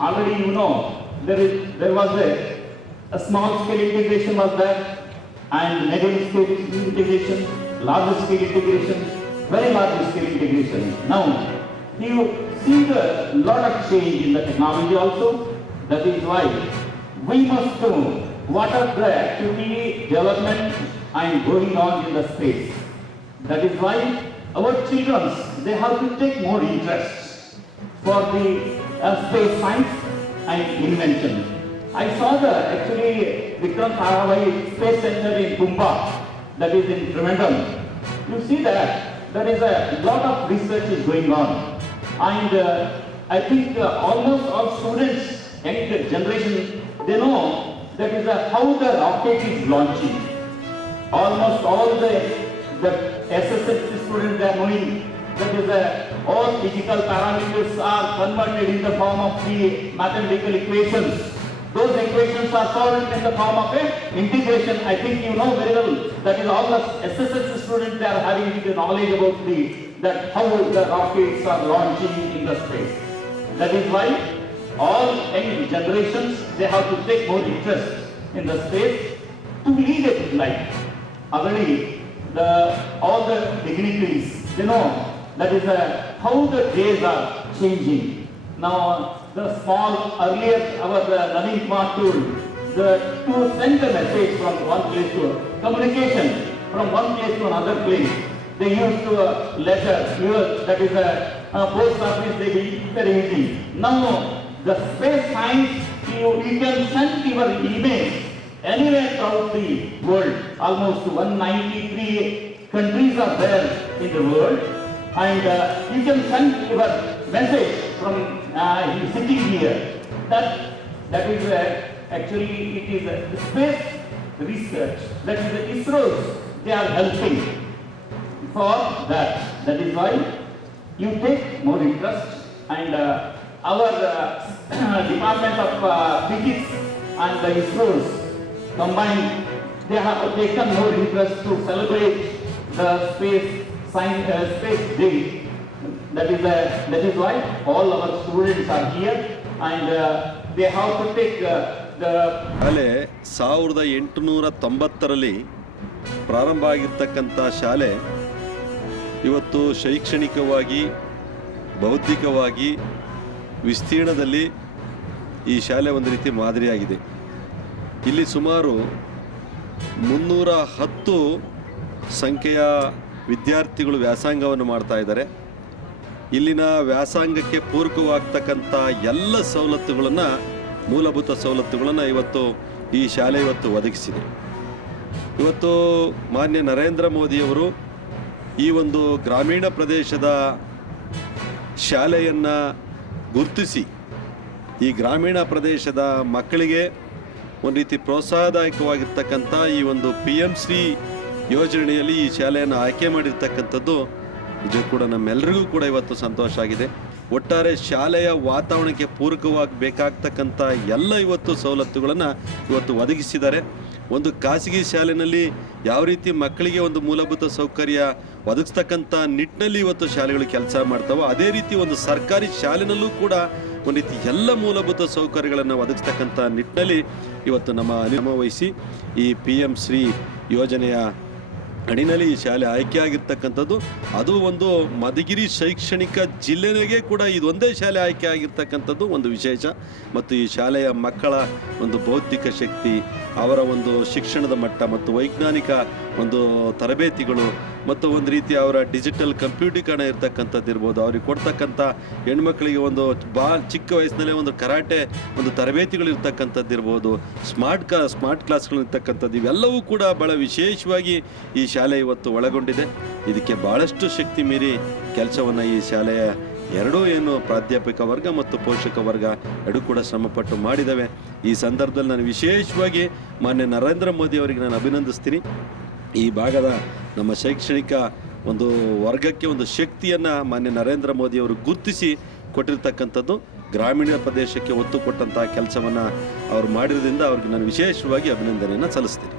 already you know there was a small scale integration was there, and medium scale integration, large scale integration, very large scale integration. Now you see the lot of change in the technology also. That is why we must know what are the activity development and going on in the space. That is why our children, they have to take more interest for the space science and invention. I saw actually Vikram Sarabhai Space Center in Kumba, that is in Trivandrum. You see that there is a lot of research is going on, and I think almost all students, young generation, they know that is how the rocket is launching. Almost all the SSLC students, they are knowing that is all physical parameters are converted in the form of the mathematical equations. Those equations are solved in the form of integration. I think you know very well that is all the SSLC students, they are having the knowledge about that how the rockets are launching in the space. That is why all young generations, they have to take more interest in the space to lead a life. Already all the dignitaries, they know that is how the days are changing. Now the small earlier our Naveen Kumar tool, to send a message from one place to communication from one place to another place, they used to a letter, that is a post office, they be very easy. Now the space science, you can send your email anywhere throughout the world. Almost 193 countries are there in the world, and you can send your message from sitting here. That is actually it is a space research. That is the ISROs, they are helping for that. That is why you take more interest, and our Department of Physics and the ISROs combined, they have taken more interest to celebrate the space science, space day. That is why all our students are here, and they have to take the ಶಾಲೆ 1890ರಲ್ಲಿ ಪ್ರಾರಂಭ ಆಗಿರ್ತಕ್ಕಂಥ ಶಾಲೆ ಇವತ್ತು ಶೈಕ್ಷಣಿಕವಾಗಿ, ಬೌದ್ಧಿಕವಾಗಿ, ವಿಸ್ತೀರ್ಣದಲ್ಲಿ ಈ ಶಾಲೆ ಒಂದು ರೀತಿ ಮಾದರಿಯಾಗಿದೆ. ಇಲ್ಲಿ ಸುಮಾರು 310 ಸಂಖ್ಯೆಯ ವಿದ್ಯಾರ್ಥಿಗಳು ವ್ಯಾಸಂಗವನ್ನು ಮಾಡ್ತಾ ಇದ್ದಾರೆ. ಇಲ್ಲಿನ ವ್ಯಾಸಂಗಕ್ಕೆ ಪೂರಕವಾಗ್ತಕ್ಕಂಥ ಎಲ್ಲ ಸವಲತ್ತುಗಳನ್ನು, ಮೂಲಭೂತ ಸವಲತ್ತುಗಳನ್ನು ಇವತ್ತು ಈ ಶಾಲೆ ಇವತ್ತು ಒದಗಿಸಿದೆ. ಇವತ್ತು ಮಾನ್ಯ ನರೇಂದ್ರ ಮೋದಿಯವರು ಈ ಒಂದು ಗ್ರಾಮೀಣ ಪ್ರದೇಶದ ಶಾಲೆಯನ್ನು ಗುರುತಿಸಿ ಈ ಗ್ರಾಮೀಣ ಪ್ರದೇಶದ ಮಕ್ಕಳಿಗೆ ಒಂದು ರೀತಿ ಪ್ರೋತ್ಸಾಹದಾಯಕವಾಗಿರ್ತಕ್ಕಂಥ ಈ ಒಂದು PM-ಶ್ರೀ ಯೋಜನೆಯಲ್ಲಿ ಈ ಶಾಲೆಯನ್ನು ಆಯ್ಕೆ ಮಾಡಿರ್ತಕ್ಕಂಥದ್ದು ಇದು ಕೂಡ ನಮ್ಮೆಲ್ಲರಿಗೂ ಕೂಡ ಇವತ್ತು ಸಂತೋಷ ಆಗಿದೆ. ಒಟ್ಟಾರೆ ಶಾಲೆಯ ವಾತಾವರಣಕ್ಕೆ ಪೂರಕವಾಗಿ ಬೇಕಾಗ್ತಕ್ಕಂಥ ಎಲ್ಲ ಇವತ್ತು ಸವಲತ್ತುಗಳನ್ನು ಇವತ್ತು ಒದಗಿಸಿದ್ದಾರೆ. ಒಂದು ಖಾಸಗಿ ಶಾಲೆಯಲ್ಲಿ ಯಾವ ರೀತಿ ಮಕ್ಕಳಿಗೆ ಒಂದು ಮೂಲಭೂತ ಸೌಕರ್ಯ ಒದಗಿಸ್ತಕ್ಕಂಥ ನಿಟ್ಟಿನಲ್ಲಿ ಇವತ್ತು ಶಾಲೆಗಳು ಕೆಲಸ ಮಾಡ್ತಾವೋ, ಅದೇ ರೀತಿ ಒಂದು ಸರ್ಕಾರಿ ಶಾಲೆನಲ್ಲೂ ಕೂಡ ಒಂದು ರೀತಿ ಎಲ್ಲ ಮೂಲಭೂತ ಸೌಕರ್ಯಗಳನ್ನು ಒದಗಿಸ್ತಕ್ಕಂಥ ನಿಟ್ಟಿನಲ್ಲಿ ಇವತ್ತು ನಮ್ಮ ವಹಿಸಿ ಈ PM-ಶ್ರೀ ಯೋಜನೆಯ ಅಡಿನಲ್ಲಿ ಈ ಶಾಲೆ ಆಯ್ಕೆ ಆಗಿರ್ತಕ್ಕಂಥದ್ದು. ಅದು ಒಂದು ಮಧುಗಿರಿ ಶೈಕ್ಷಣಿಕ ಜಿಲ್ಲೆಗೆ ಕೂಡ ಇದೊಂದೇ ಶಾಲೆ ಆಯ್ಕೆ ಆಗಿರ್ತಕ್ಕಂಥದ್ದು ಒಂದು ವಿಶೇಷ. ಮತ್ತು ಈ ಶಾಲೆಯ ಮಕ್ಕಳ ಒಂದು ಬೌದ್ಧಿಕ ಶಕ್ತಿ, ಅವರ ಒಂದು ಶಿಕ್ಷಣದ ಮಟ್ಟ ಮತ್ತು ವೈಜ್ಞಾನಿಕ ಒಂದು ತರಬೇತಿಗಳು ಮತ್ತು ಒಂದು ರೀತಿ ಅವರ ಡಿಜಿಟಲ್ ಕಂಪ್ಯೂಟೀಕರಣ ಇರ್ತಕ್ಕಂಥದ್ದು ಇರ್ಬೋದು, ಅವ್ರಿಗೆ ಕೊಡ್ತಕ್ಕಂಥ ಹೆಣ್ಮಕ್ಳಿಗೆ ಒಂದು ಚಿಕ್ಕ ವಯಸ್ಸಿನಲ್ಲೇ ಒಂದು ಕರಾಟೆ ಒಂದು ತರಬೇತಿಗಳು ಇರ್ತಕ್ಕಂಥದ್ದು ಇರ್ಬೋದು, ಸ್ಮಾರ್ಟ್ ಕ್ಲಾಸ್ಗಳು ಇರ್ತಕ್ಕಂಥದ್ದು, ಇವೆಲ್ಲವೂ ಕೂಡ ಭಾಳ ವಿಶೇಷವಾಗಿ ಈ ಶಾಲೆ ಇವತ್ತು ಒಳಗೊಂಡಿದೆ. ಇದಕ್ಕೆ ಭಾಳಷ್ಟು ಶಕ್ತಿ ಮೀರಿ ಕೆಲಸವನ್ನು ಈ ಶಾಲೆಯ ಎರಡೂ ಪ್ರಾಧ್ಯಾಪಕ ವರ್ಗ ಮತ್ತು ಪೋಷಕ ವರ್ಗ ಎರಡೂ ಕೂಡ ಶ್ರಮಪಟ್ಟು ಮಾಡಿದ್ದಾವೆ. ಈ ಸಂದರ್ಭದಲ್ಲಿ ನಾನು ವಿಶೇಷವಾಗಿ ಮಾನ್ಯ ನರೇಂದ್ರ ಮೋದಿ ಅವರಿಗೆ ನಾನು ಅಭಿನಂದಿಸ್ತೀನಿ. ಈ ಭಾಗದ ನಮ್ಮ ಶೈಕ್ಷಣಿಕ ಒಂದು ವರ್ಗಕ್ಕೆ ಒಂದು ಶಕ್ತಿಯನ್ನು ಮಾನ್ಯ ನರೇಂದ್ರ ಮೋದಿಯವರು ಗುರುತಿಸಿ ಕೊಟ್ಟಿರ್ತಕ್ಕಂಥದ್ದು, ಗ್ರಾಮೀಣ ಪ್ರದೇಶಕ್ಕೆ ಒತ್ತು ಕೊಟ್ಟಂತಹ ಕೆಲಸವನ್ನು ಅವರು ಮಾಡಿರೋದ್ರಿಂದ ಅವ್ರಿಗೆ ನಾನು ವಿಶೇಷವಾಗಿ ಅಭಿನಂದನೆಯನ್ನು ಸಲ್ಲಿಸ್ತೀನಿ.